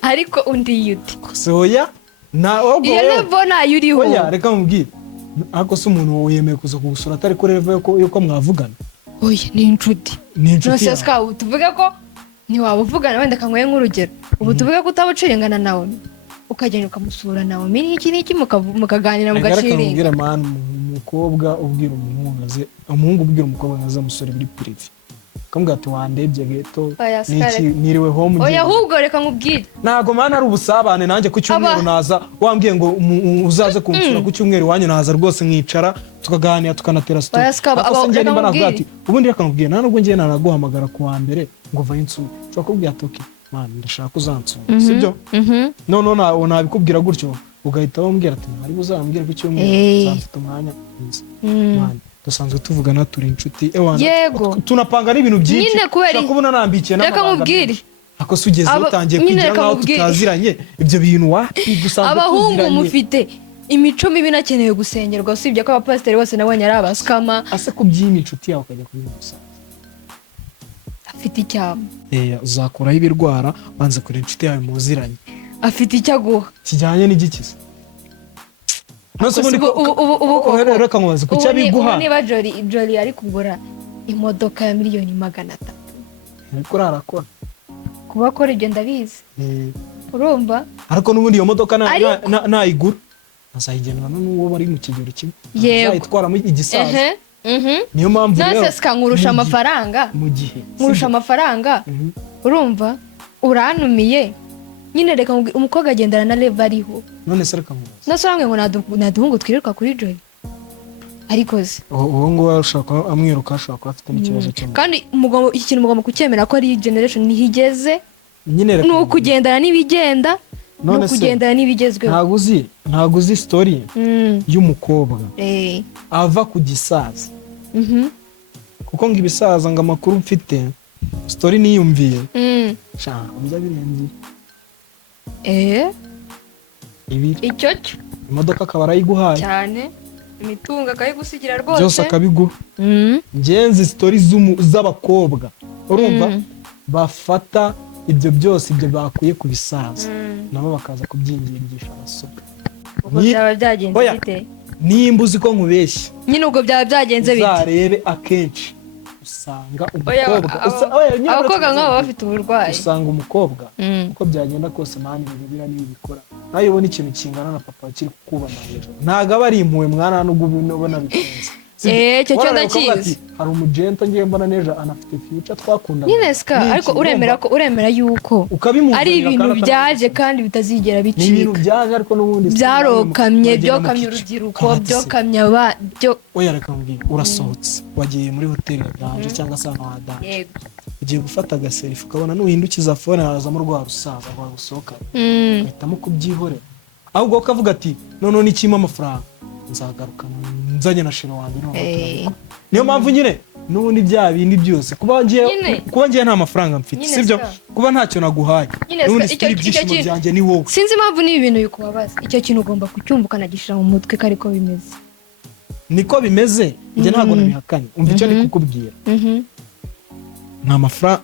Ariko undi yuti soya na ogo iyo levo nayo uriho. Oya reka nkubwire, ariko se umuntu wiyemeye kuza kugusura atari ko levo yuko mwavugana. Oya ni inshuti. Nose ska tuvuge ko ntiwabuvugana wenda kangoye nk'urugero. Ubu tuvuge ko utabucirengana nawe ukagenda ukamusura nawe n'iki mukaganira mugaciringa. Reka nkubwire man, umukobwa ubwira umuhungu ubwira umukobwa nkaza musore muri prive kambwira ati wandebye geto niki niriwe home. Oya ahubwo reka nkubwire ntago mana ari ubusabane nanjye ku cyumweru naza wambwiye ngo uzaze kunsura ku cyumweru wanyu naza rwose nkicara tukaganira tukanatera story. Ako ngende mba navuga ati ubundi reka nkubwire nta nubwo ngiye nanaguhamagara ku wa mbere ngo vaye insura cyo kubwira ati okay man ndashaka uzansura sibyo no nabikubwira gutyo ugahita wambwira ati hari uzambwira ku cyumweru nzafite umwanya man dusanzwe tuvugana turi inshuti tunapanga n'ibintu byinshi kubona nambikiye reka nkubwire ako sugeze utangiye kugira nkaho tutaziranye ibyo bintu wapi dusanzwe abahungu mufite imico mibi nakeneye gusengerwa usibye ko abapasiteri bose nabonye ari abaskama ase kubyima inshuti yawe ukajya kubimusa afite icyama, uzakuraho ibirwara banze kureba inshuti yawe muziranye, afite icyo aguha kijyanye n'igikiza. Reka nkubaze kuki abiguha. Niba Jolly ari kugura imodoka ya miliyoni 300, ariko arakora kuba akora ibyo ndabizi, urumva. Ariko n'ubundi iyo modoka nayigura azayigenera n'uwo bari mu kigero kimwe, azayitwaramo igisaza. Niyo mpamvu rero nase sikankurusha amafaranga mu gihe nkurusha amafaranga, urumva, uranumiye nyine. Reka umukobwa agendana na level ariho. None se reka nkubaze, nasorange ngo naduhungu twiruka kuri Jolly, ariko se uwo ngo ushaka amwiruka, ashaka afite n'ikibazo cyo kandi iki kintu mugomba kucyemera ko ari generation ntihigeze nyine. Ni ukugendana n'ibigenda, ni ukugendana n'ibigezweho. ntago uzi story y'umukobwa ava ku gisaza, kuko ngo ibisaza ngo amakuru mfite story niyumviye shaka bijya birenze ibiri icyo cyo imodoka akaba arayiguhaye cyane, imitungo akayigusigira rwose, byose akabiguha. Ngenzi story z'abakobwa, urumva, bafata ibyo byose ibyo bakuye ku bisaza nabo bakaza kubyingingisha abasore. ubwo byaba byagenze bite? Nimba uzi ko nkubeshya nyine ubwo byaba byagenze bite? uzarebe akenshi usanga umukobwa abakobwa nk'abo bafite uburwayi, usanga umukobwa uko byagenda kose mani bibira n'ibikora nayo ubona ikintu kingana na papa kiri kukubana hejuru, ntago aba ari impuhwe mwana n'ubwo ubona bikunze. cyo ndakizi. Hari umugento ngiye mbona nejo anafite future twakundana nyine ska, ariko uremera yuko ari ibintu byaje kandi bitazigera bicika. Ni ibintu byaje ariko n'ubundi byarokamye urubyiruko, byokamye byo. Oya reka mbwira, urasohotse wagiye muri hoteli danje cyangwa se ahantu hadanje, yego, ugiye gufata agaselfie ukabona nuhindukiza phone harazamo rwa rusaza rwa gusohoka, uhitamo kubyihorera, ahubwo ukavuga ati none nikima amafaranga nzagaruka nzanye na shino wanjye n'abaturage. Niyo mpamvu nyine n'ubundi bya bindi byose kuba ngiye nta mafaranga mfite, sibyo, kuba ntacyo naguhaye, n'ubundi sitiri byishimo byanjye ni wowe. Sinzi impamvu nibi bintu bikubabaza, icyo kintu ugomba kucyumva ukanagishira mu mutwe ko ariko bimeze. Niko bimeze, njye ntabwo nabihakanye. Umva icyo ndi kukubwira,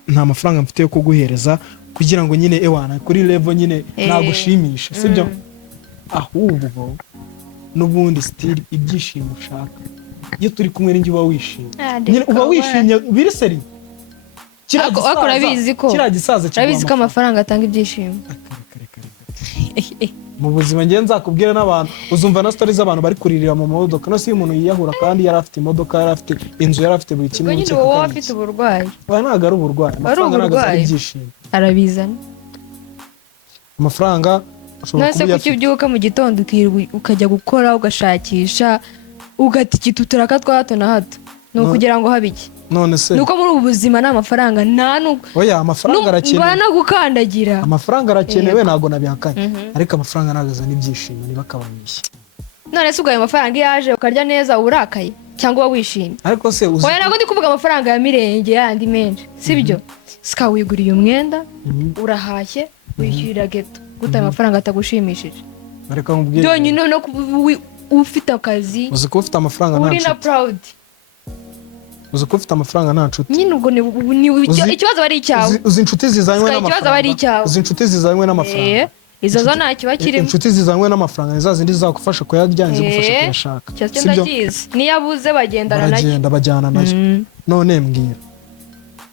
nta mafaranga mfite yo kuguhereza kugira ngo nyine ewana kuri level nyine nagushimisha, sibyo, ahubwo n'ubundi stili ibyishimo ushaka iyo turi kumwe n'ingi uba wishimye, nyine uba wishimye biri seri. Kira gisaza urabizi ko amafaranga atanga ibyishimo mu buzima. Ngiye nzakubwira n'abantu uzumva na stories z'abantu bari kuririra mu modoka, no si umuntu yiyahura kandi yari afite imodoka, yari afite inzu, yari afite buri kimwe cyose. Nyine wowe afite uburwayi, ntabwo ari uburwayi, amafaranga ntabwo ari ibyishimo, arabizana amafaranga. Nase kukibyuka mu gitondo ukajya gukora ugashakisha ugatikita uturaka twa hato na hato, ni ukugira ngo habiki. None se nuko muri ubu buzima nta mafaranga oya amafaranga arakenewe, banagukandagira. Amafaranga arakenewe, ntabwo nabihakanye, ariko amafaranga nagaza n'ibyishimo niba akabanyishye. None se ubwo ayo mafaranga iyo yaje ukarya neza urakaye cyangwa wishimye? Ariko se oya ntabwo ndi kuvuga amafaranga ya mirenge yandi menshi, sibyo. Sika wiguriye umwenda, urahashye, wishyurira geto, gute amafaranga atagushimishije? Bareka mubwire byonyine no ufite akazi, uzi ko ufite amafaranga nta uri na proud, uzi ko ufite amafaranga nta nshuti. nyine ubwo ni ikibazo bari icyawe. Uzi inshuti zizanywe n'amafaranga, uzi inshuti zizanywe n'amafaranga, izo zo nta kiba kirimo. Inshuti zizanywe n'amafaranga ni za zindi zizagufasha kuyarya, zigufasha kuyashaka, sibyo. Niyo abuze bajyana nayo. None mbwira,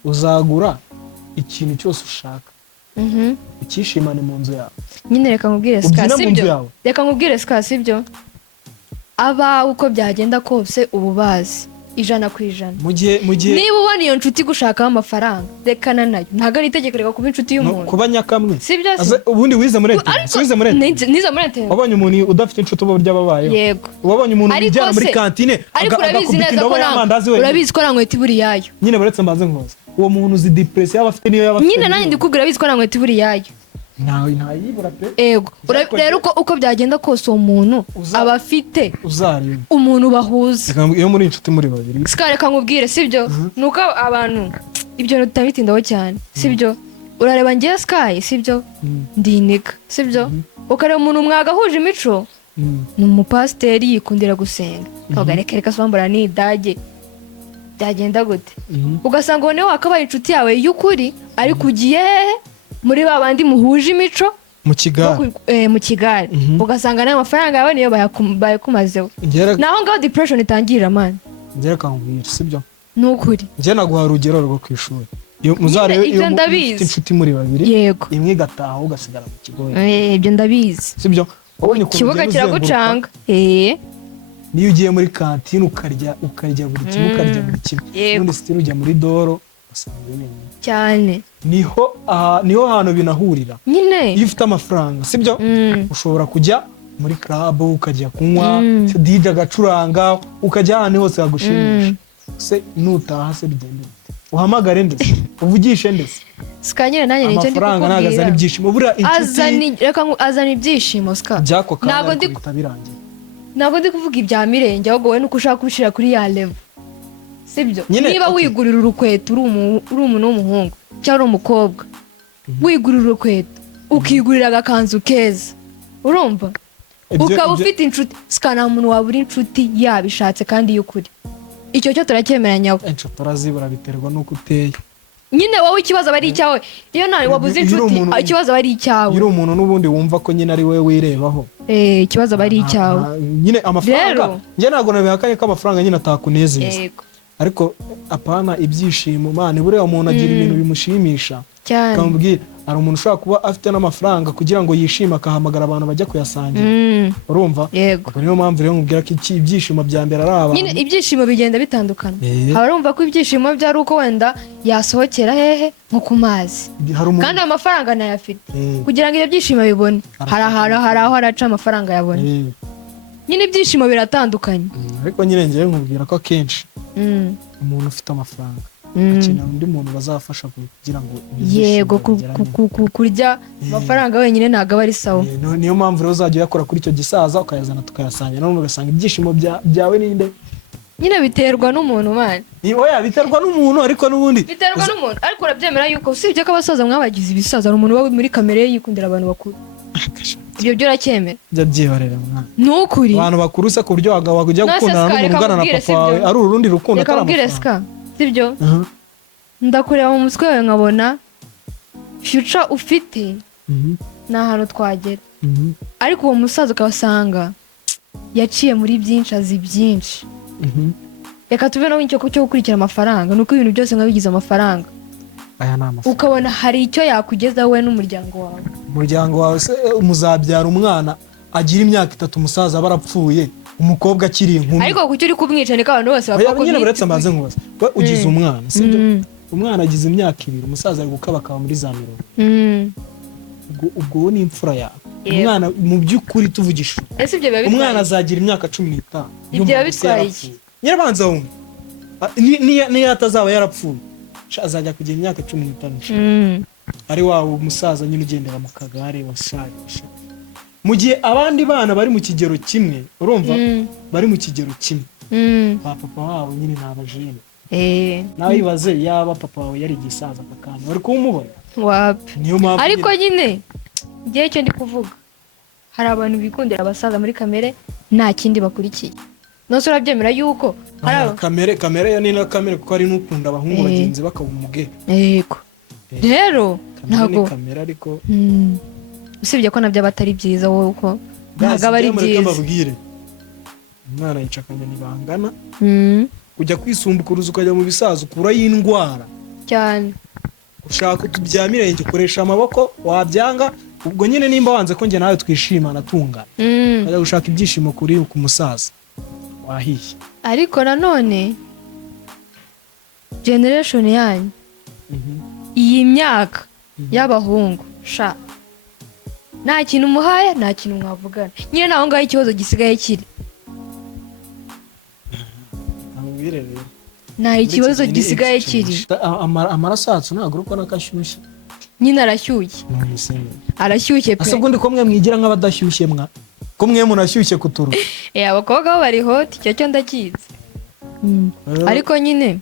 uzagura ikintu cyose ushaka, ukishimane mu nzu yawe. Nyine reka nkubwire Ska, sibyo, reka nkubwire Ska, sibyo, abawe uko byagenda kose ubu bazi 100%. Mu gihe niba ubona iyo nshuti gushakaho amafaranga, rekana nayo. Ntabwo ari itegeko reka kuba inshuti y'umuntu, kuba nyakamwe, sibyo. Ubundi wize muri Internet, wabonye umuntu udafite inshuti uburyo ababayeho. Yego, wabonye umuntu ujyana muri kantine agakubita indobo y'amandazi we. Urabizi ko nta iburi yayo. Nyine baretse mbanze nkoza uwo muntu uzi depression yaba afite niyo yaba afite. Nyine nanjye ndikubwira urabizi ko nta iburi yayo. Ntayibura pe. Ego, rero uko byagenda kose uwo muntu aba afite umuntu bahuza. Iyo muri inshuti muri babiri, Ska, reka nkubwire, sibyo, nuko abantu ibyo tutabitindaho cyane, sibyo. Urareba ngiye Ska, sibyo, ndinika, sibyo, ukareba umuntu mwagahuje imico, ni umupasiteri yikundira gusenga, kagareka reka swambara ni idage, byagenda gute ugasanga uwo niwe wakabaye inshuti yawe y'ukuri ariko ugiye muri ba bandi muhuje imico mu kigare ugasanga nayo mafaranga yawe niyo bayakumazeho naho ngaho depression itangirira man ngera kambwira sibyo nukuri nje naguha urugero rwo kwishuri iyo muzarebe iyo mufite inshuti muri babiri yego imwe gataha ugasigara mu kigo ibyo ndabizi sibyo ikibuga kiragucanga niyo ugiye muri kantine ukarya buri kimwe ukarya buri kimwe ubundi sitiri ujya muri doro usanga wenyine cyane niho hantu binahurira nyine iyo ufite amafaranga sibyo ushobora kujya muri club ukajya kunywa DJ agacuranga ukajya ahantu hose hagushimisha se nutaha se bigende uhamagare ndetse uvugishe ndetse sikanyire nanjye nicyo ndi amafaranga nagazana ibyishimo bura azana ibyishimo ska ntabwo ndi kuvuga ibya mirenge ahubwo wowe nuko ushaka kubishira kuri ya level sibyo niba wigurira urukweto uri umuntu w'umuhungu cyangwa umukobwa wigurira urukweto ukigurira agakanzu keza urumva ukaba ufite inshuti sikana muntu waba uri inshuti yabishatse kandi y'ukuri icyo cyo turakyemeranyaho inshuti turazibura biterwa n'uko uteye nyine wowe ikibazo bari icyawe iyo nawe wabuze inshuti ikibazo bari icyawe uri umuntu n'ubundi wumva ko nyine ari wowe wirebaho ikibazo bari icyawe nyine amafaranga njye ntabwo nabihakanye ko amafaranga nyine atakunezeza ariko apana ibyishimo mane buriya umuntu agira ibintu bimushimisha kamubwira hari umuntu ushobora kuba afite n'amafaranga kugira ngo yishime akahamagara abantu bajya kuyasangira urumva ubwo niyo mpamvu rero nkubwira ko ibyishimo bya mbere ari abantu nyine ibyishimo bigenda bitandukana haba urumva ko ibyishimo byari uko wenda yasohokera hehe nko ku mazi kandi amafaranga nayo afite kugira ngo ibyo byishimo bibone hari aho araca amafaranga yabone nyine ibyishimo biratandukanye ariko nyine ngewe nkubwira ko akenshi umuntu ufite amafaranga akenera undi muntu bazafasha kugira ngo yego kurya amafaranga wenyine ntabwo aba ari sawa niyo mpamvu rero uzajya uyakora kuri icyo gisaza ukayazana tukayasangira none ugasanga ibyishimo byawe ninde nyine biterwa n'umuntu mani oya biterwa n'umuntu ariko n'ubundi biterwa n'umuntu ariko urabyemera yuko usibye ko abasaza mwabagize ibisaza hari umuntu uba muri kamere ye yikundira abantu bakuru ibyo byo uracyemera byo byihorera mwana nukuri abantu bakuru se ku buryo wajya gukundana n'umuntu ungana na papa wawe ari urundi rukundo atari amafaranga sibyo ndakureba mu mutwe wawe nkabona future ufite ni ahantu twagera ariko uwo musaza ukabasanga yaciye muri byinshi azi byinshi reka tuve no icyo cyo gukurikira amafaranga nuko ibintu byose nkabigize amafaranga ukabona hari icyo yakugeza wowe n'umuryango wawe se umuzabyara umwana agira imyaka 3 umusaza barapfuye umukobwa akiri inkumi ariko kucyo uri kumwica ni abantu bose bapfa ko nyine buretse amaze nkubaza we ugize umwana sibyo umwana agize imyaka 2 umusaza ari gukabakaba muri za mirongo ubwo ni imfura yawe umwana mu by'ukuri tuvugisha umwana azagira imyaka 15 ibyo bitwaye iki nyirabanza wumva niyo atazaba yarapfuye azajya kugira imyaka 15 ari wawe umusaza nyine ugendera mu kagare washaje mu gihe abandi bana bari mu kigero kimwe urumva bari mu kigero kimwe papa wawe nyine nabajene nawe ibaze yaba papa wawe yari gisaza akakanya wari kumubona wapi ariko nyine ngiye cyo ndi kuvuga hari abantu bikundira abasaza muri kamere nta kindi bakurikiye nose urabyemera yuko kamere ya nina kamere kuko ari n'ukunda abahungu bagenzi bakaba umuge yego rero ntago kamere ariko usibye ko nabyo batari byiza wowe uko ntago aba ari byiza umwana yicakanya nibangana ujya kwisumbukuruza ukajya mu bisaza ukura y'indwara cyane ushaka utubyamirenge ukoresha amaboko wabyanga ubwo nyine nimba wanze ko njye nawe twishimana tungana ukajya gushaka ibyishimo kuri ku musaza wahiye ariko nanone generation yanyu iyi myaka y'abahungu sha nta kintu umuhaye nta kintu mwavugana nyine naho ngaho ikibazo gisigaye kiri nta ikibazo gisigaye kiri amaraso yacu ntabwo uko nakashyushye nyine arashyushye pe ase ubundi ko mwe mwigira nk'abadashyushye mwa ko mwe munashyushye kuturu abakobwa bo bari hot icyo cyo ndakizi ariko nyine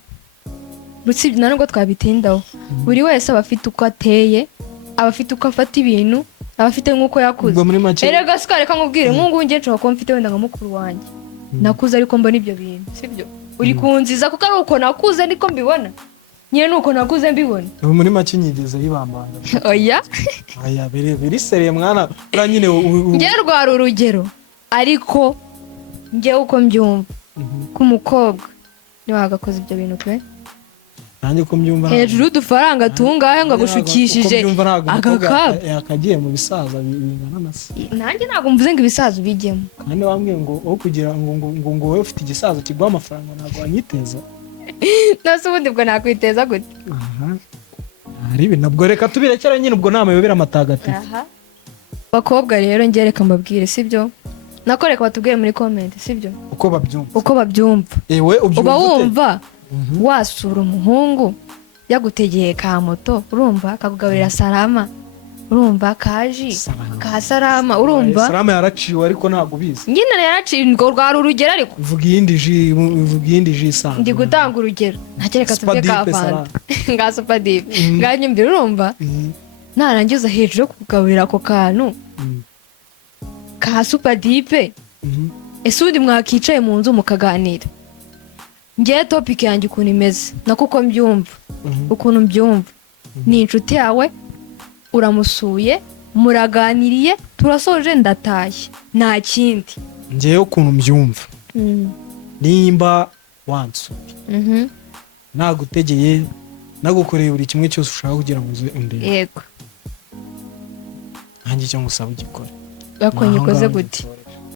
rusibye na nubwo twabitindaho buri wese aba afite uko ateye aba afite uko afata ibintu aba afite nk'uko yakuze erega sikare nkubwire nk'ubu ngiye nshobora kuba mfite wenda nka mukuru wanjye nakuze ariko mbona ibyo bintu sibyo uri kunziza kuko ari uko nakuze niko mbibona nyine nuko nakuze mbibona ubu muri make nyigeze yibambanga oya aya biri seriye mwana ura nyine njye rwara urugero ariko njye uko mbyumva ku mukobwa niba wagakoze ibyo bintu pe nanjye ko mbyumva hejuru y'udufaranga tungahe ngo agushukishije agakapu yakagiye mu bisaza bingana na se nanjye ntabwo mvuze ngo ibisaza ubijyemo kandi wambwiye ngo aho kugira ngo wowe ufite igisaza kiguha amafaranga ntabwo wanyiteza nase ubundi bwo nakwiteza gute hari ibi nabwo reka tubirekera nyine ubwo nama yobera amatagatifu bakobwa rero njye reka mbabwire sibyo nako reka batubwire muri comment sibyo uko babyumva ewe uba wumva wasura umuhungu yagutegeye ka moto urumva akakugaburira salama urumva kaji ka salama urumva salama yaraciwe ariko ntabwo ubizi nyine yaraciwe ngo rwara urugero ariko vuga iyindi ji sana ndi gutanga urugero ntakereka tuvuge ka fanta nga super deep nganyumvira urumva narangiza hejuru yo kukugaburira ako kantu ka super deep ese undi mwakicaye mu nzu mukaganira ngewe topic yanjye ukuntu imeze nako uko mbyumva ukuntu mbyumva ni inshuti yawe uramusuye muraganiriye turasoje ndatashye nta kindi ngewe ukuntu mbyumva nimba wansuye nagutegeye nagukoreye buri kimwe cyose ushaka kugira ngo uze undebe yego nanjye icyo ngusaba ugikore gako nyikoze gute